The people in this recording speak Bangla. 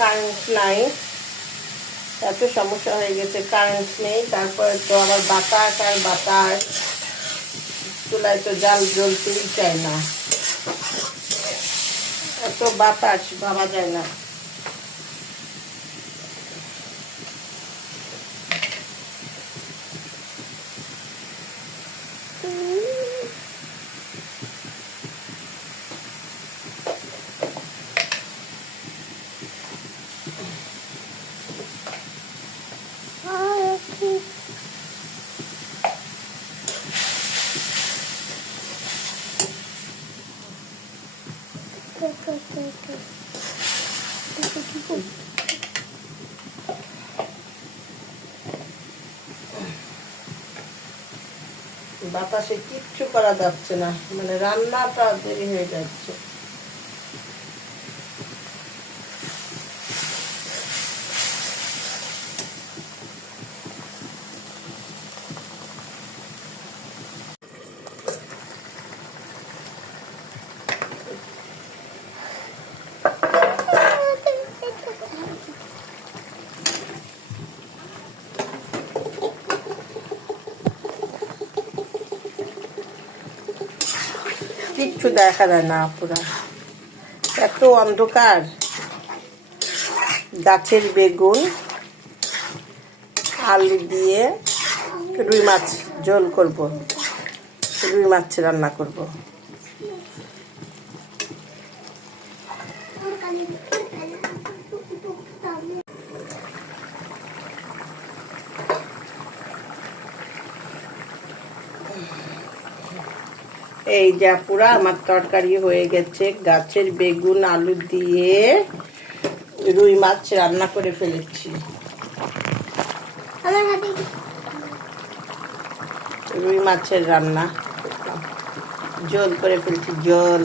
কারেন্ট নাই, এত সমস্যা হয়ে গেছে, কারেন্ট নেই, তারপরে তো আবার বাতাস আর বাতাস, চুলায় তো জাল জ্বলতেই চায় না, এত বাতাস ভাবা যায় না। বাতাসে কিচ্ছু করা যাচ্ছে না, মানে রান্নাটা দেরি হয়ে যাচ্ছে। কিচ্ছু দেখা যায় না পুরা, এত অন্ধকার। গাছের বেগুন আলু দিয়ে রুই মাছ ঝোল করব, রুই মাছ রান্না করব। এই যা পুরা আমার তরকারি হয়ে গেছে, গাছের বেগুন আলু দিয়ে রুই মাছ রান্না করে ফেলেছি। রুই মাছের রান্না ঝোল করে ফেলছি, ঝোল।